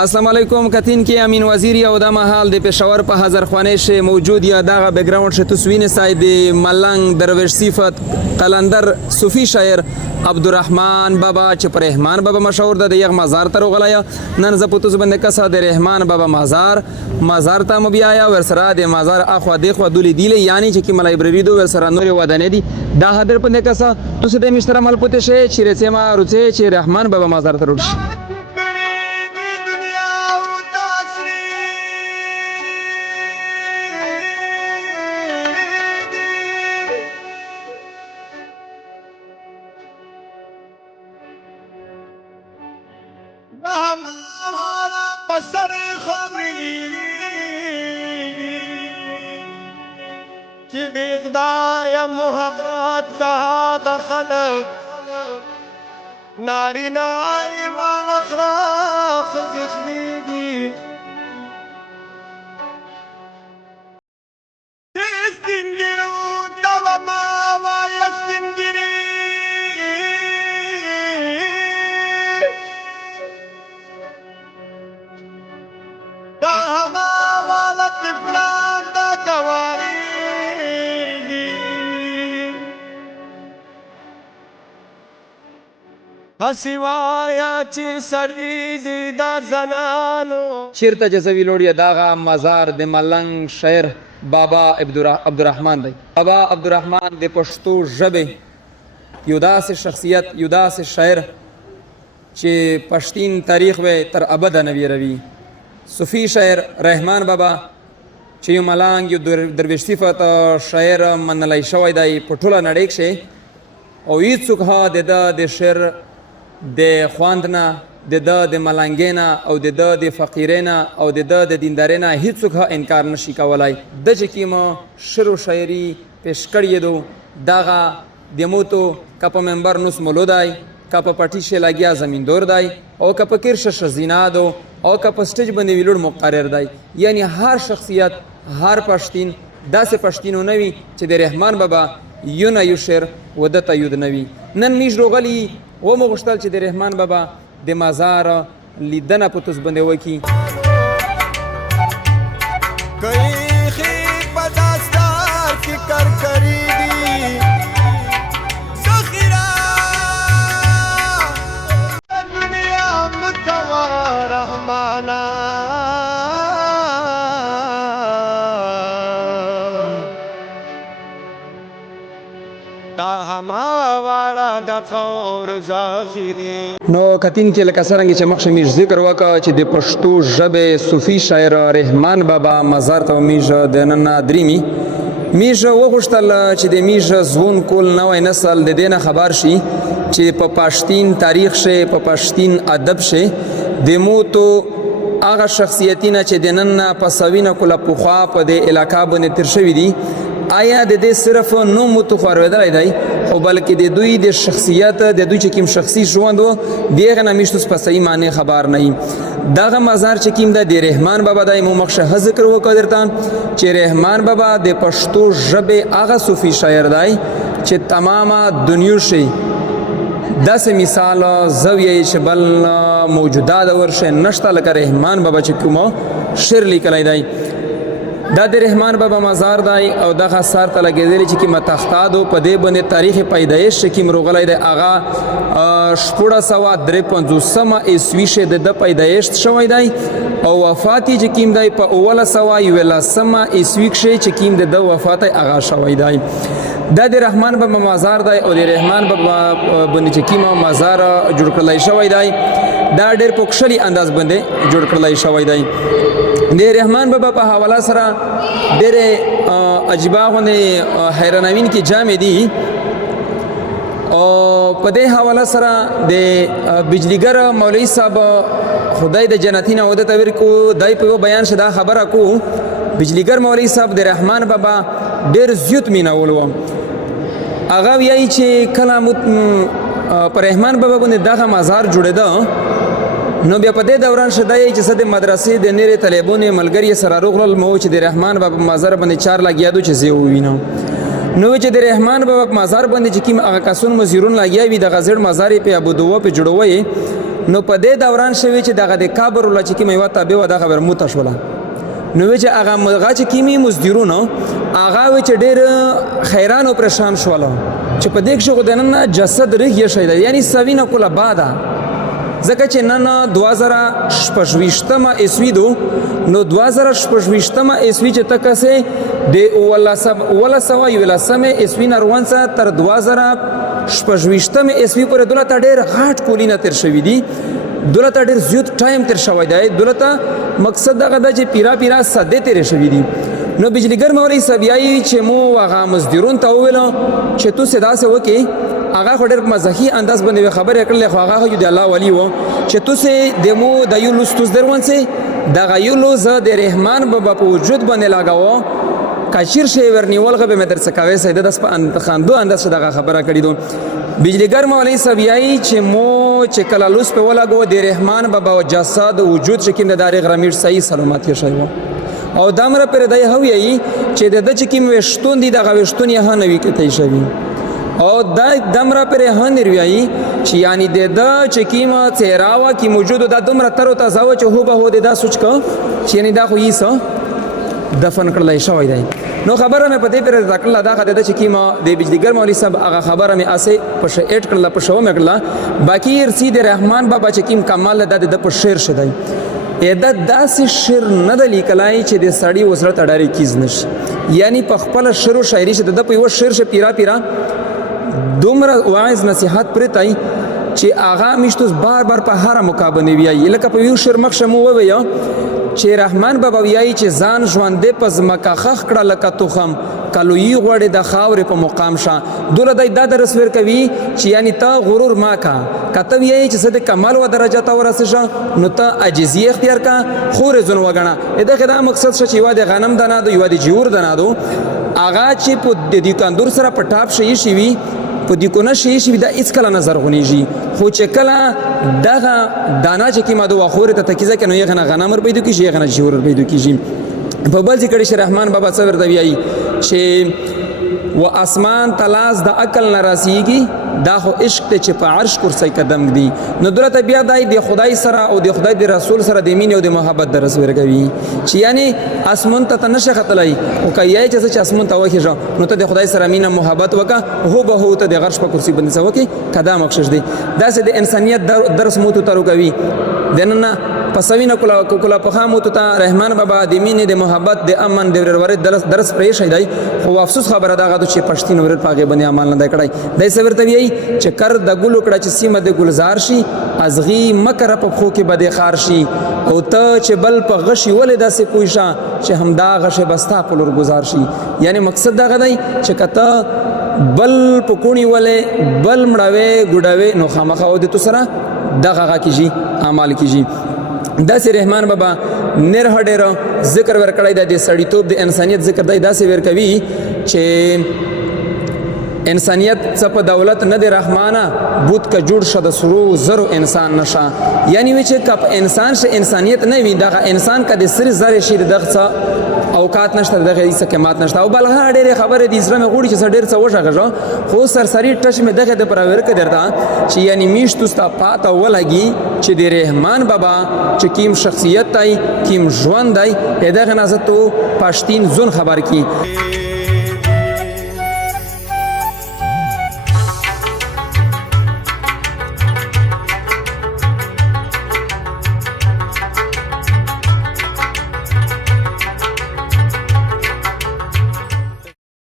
السلام علیکم کتین کې امین وزیری او د محل د پېښور په حضرخوانه شه موجود یا دغه بیک گراوند شه تسوین سای د ملنګ درویش صفت قلندر صوفی شاعر عبدالرحمن بابا چې پر رحمان بابا مشهور ده د یغ مزار ته غلایا نن ز پوتوس باندې کسه د رحمان بابا مزار ته مبیایا ورسره د مزار اخو د خو دلی دی یعنی چې کی لایبرری دو ورسره نور ودانه دي دا هدر په کسه تاسو د مشترم مل پته شه چې رته ما روته چې رحمان بابا مزار ته ورشي پسر خبری چې بغدای محبت کا دخل ناری ناری واخراخ جسمی دی استنگیرو دو ماما یستنگیری سوایا چې سړی دی دا زنانو چیرته جزوی لوړیا داغه مزار د ملنګ شاعر بابا عبدالرحمن دی. بابا عبدالرحمن د پښتو ژبې یو داسې شخصیت یو داسې شاعر چې پښتین تاریخ و تر ابده نه ویروي. صوفی شاعر رحمان بابا چې یو ملنګ یو درویش صفت شاعر منلی شوی دی په ټوله نړۍ کښې او هېڅوک ها د شعر د خواند نه د ملنګۍ نه او د فقیرۍ نه او د دیندارۍ نه هېڅوک انکار نشي کولی. د چې کوم شعر و شاعري پیش کړی دو دغه د موتو که په منبر نوس مولو دی که په پټي شه لګیا زمیندور دی او که په کرشه ښځینه دو او که په سټیج باندې ویلوړ مقرر دی. یعنی هر شخصیت هر پښتین داسې پښتینو نه وي چې د رحمان بابا یو نه یو شعر وده ته یود نه وي. نن میږ روغلي ومو غوښتل چې د رحمان بابا د مزار لیدنه په توس باندې وکړي. کیخی په داستان فکر کړی دي ذخیره دنیا متوا رحمانا نو کتین کې لکه څرنګه چې مخکې میږ ذکر وکړه چې د پښتو ژبې صوفي شاعر رحمان بابا مزار ته میږ د نن دریمي میږ وغوښتل چې د میږ ځوان کول نوی نسل د دې نه خبر شي چې په پښتین تاریخ شه په پښتین ادب شه د موتو هغه شخصیتونه چې د نن په سوینه کوله پخوا په د علاقه باندې تیر شوي دي آیا د دې صرف نو متخورویدلی دی خو بلکې د دوی د شخصیت د دوی چې کوم شخصي ژوند و د هغه نه میشتوس په صحیح معنی خبر نه وي. دغه مزار چې کوم ده د رحمان بابا دی مو مخکې ذکر وکړو درته چې رحمان بابا د پښتو ژبې هغه صوفي شاعر دی چې تمامه دنیا شي داسې مثال زویه چې بل موجوده دور شه نشته لکه رحمان بابا چې کوم شعر لیکلی دی. دا د رحمان بابا مزار دی او دغه سار ته لګېدلی چې کومه تخته دو په دې باندې تاریخ پیدایش چې کوم روغلی دی هغه 1653 عیسوي شه د پیدایش شوی دی او وفات یې چې کوم دی په 1911 عیسوي کښې چې کوم د وفات هغه شوی دی. دا د رحمان بابا مزار دی او د رحمان بابا باندې چې کومه مزار جوړ کړلی شوی دی دا ډېر په کښلي انداز باندې جوړ کړلی شوی دی. د رحمان بابا په حواله سره ډېرې عجیبه غوندې حیرانوونکې کې جامې دي او په دې حواله سره د بجلیګر مولوي صاحب خدای د جنتي نه وده ته ورکړو دی په یو بیان شه دا خبره کو بجلیګر مولوي صاحب د رحمان بابا ډېر زیات مینول و. هغه وایي چې کله په رحمان بابا باندې دغه مزار جوړېده نو بیا په دې دوران شدای چې صد مدرسې د نری طالبونو ملګری سره روغلل مو چې د رحمان بابا مزار باندې 4 لګیا دو چې زه وینم نو چې د رحمان بابا مزار باندې چې کوم هغه کسون مزیرون لګیا وي د غزړ مزار په ابو دوه په جوړوي نو په دې دوران شوی چې دغه د کابر ولا چې کومه یوه تابع وه دا خبره موته شوله نو وی چې هغه چې کیمي مزدورونه هغه وی چې ډېر خیران او پریشان شول چې په دې کې خو دننه جسد ریږي شي یعنی سوینه کوله باده ځکه چې نن 2026 عیسوي دو نو 2026 عیسوي چې تک سه د ولا سوا یو لسمه عیسوي نروان څخه تر 2026 عیسوي پورې دولت ډېر غاټ کولینه تر شوې دي دولت ډېر زیات ټایم تر شوی دی دولت مقصد دغه د چې پیرا صدې تیر شوی دي نو بجلیګر مولوی سبیای چې مو هغه مزدورون ته وویل چې تو صدا سه وکي هغه خو ډېر مزاحي انداز باندې خبرې کړلې خو هغه یو د الله ولی وو چې تو سه دمو د یو لستوز درون سه دغه یو لوز د رحمان بابا په وجود باندې لاګاو کاشیر شی ورنیول غو به مدرسه کوي سید د خاندو انداز دغه خبره کړې دو بجلیګر مولوی سبیای چې مو چې کله لوس په ولاګو د رحمان بابا او جسد وجود چې کیند داري غرامیر صحیح سلامت یې شوی او دامره پر دای هوی چې د چې کیم وشتون دي دغه وشتون یې نه وی کته شوی او دمره پر هنروي چې یعنی د چې کیم چهراوا کی موجود د دمره تر تازه و چې هو به هو د سوچ کو چې یعنی دا خو یې دفن کړل شوی دی نو خبره مې پدې پر ذکر دا خدای چې کیما د بجلیګر مولوی صاحب هغه خبره مې اسه په اډ کړل په شو مې کړل باقی رسید رحمان بابا چې کیم کمال د په شعر شدی ادا داسې شعر نه د لیکلای چې د سړی وسره تډاری کیز نشي یعنی په خپل شعر او شاعري چې د په یو شعر شه پیرا دومره واعظ نصيحت پرتای چې اغا مشتوس بار په هر مقابله ویای لکه په یو شعر مخ شمو ویا چې رحمان بابا ویای چې ځان ژوندې پز مکه خخ کړه لکه توخم کلوی غوړې د خاورې په مقام شه دوله د درس ور کوي چې یعنی تا غرور ما کا کته ویای چې صد کمال و درجه تا ورسه نو ته عجزی اختیار کا خور زون وګڼه دا خدای مقصد شه چې یو د غنم دنا دو یو د جوور دنا دو اغا چې په د کاندور سره پټاپ شي شي وي په دې کو نه شي دا هیڅ کله نظر غونیږي خو چې کله دغه دانا چې کی ماده واخور ته تکیزه کنه یې غنه غنمر پیدا کیږي یې غنه جوړ پیدا کیږي په بل ذکر شي رحمان بابا صبر دی وی چې و اسمان تلاز د عقل ناراضیږي دا خو عشق ته چې په عرش کرسی قدم دی نو دلته بیا دای د خدای سره او د خدای د رسول سره د مين او د محبت درس ورګوي چې یعنی اسمان ته نشه خطلای او کایای چې اسمان ته وخیږي نو ته د خدای سره مين محبت وکا هو به هو ته د غرش په کرسی باندې سوکي کدا مقصد دی دا سه د انسانيت درس مو ته تروګوي دنه پسوینه کولا په خامو ته رحمان بابا د مين د محبت د امن د ورور درس پرې شي دی خو افسوس خبره دا غو چې پښتين ور پاګه باندې عمل نه کړای دای سور ته وی چې کر د ګلو کړه چې سیمه د گلزار شي ازغي مکر په خو کې بده خار شي او ته چې بل په غشي ولې داسې پوښا چې همدا غشه بستا په لور گزار شي یعنی مقصد دا غدای چې کته بل پکونی ولې بل مړاوي ګډاوي نو خامخا او د تو سره دغه کیږي اعمال کیږي داسې رحمان بابا نر هډېر ذکر ورکړی د سړیتوب د انسانیت ذکر دی داسې ورکوي چې انسانیت څه په دولت نه دی رحمانه بوت کا جوړ شه د سرو زرو انسان نشه یعنی وی چې کپ انسان شه انسانیت نه وي دغه انسان کا د سر زر شي دغه اوقات نشته دغه هیڅ کمات نشته او بل ډېر خبره دي زړه مې غوړي چې ډېر څه وشغه خو سرسری ټچ مې دغه د پراور کې درته چې یعنی میشتو ستا پاته ولګي چې د رحمان بابا چې کیم شخصیت دی کیم ژوند دی دغه نازتو پښتین زون خبر کی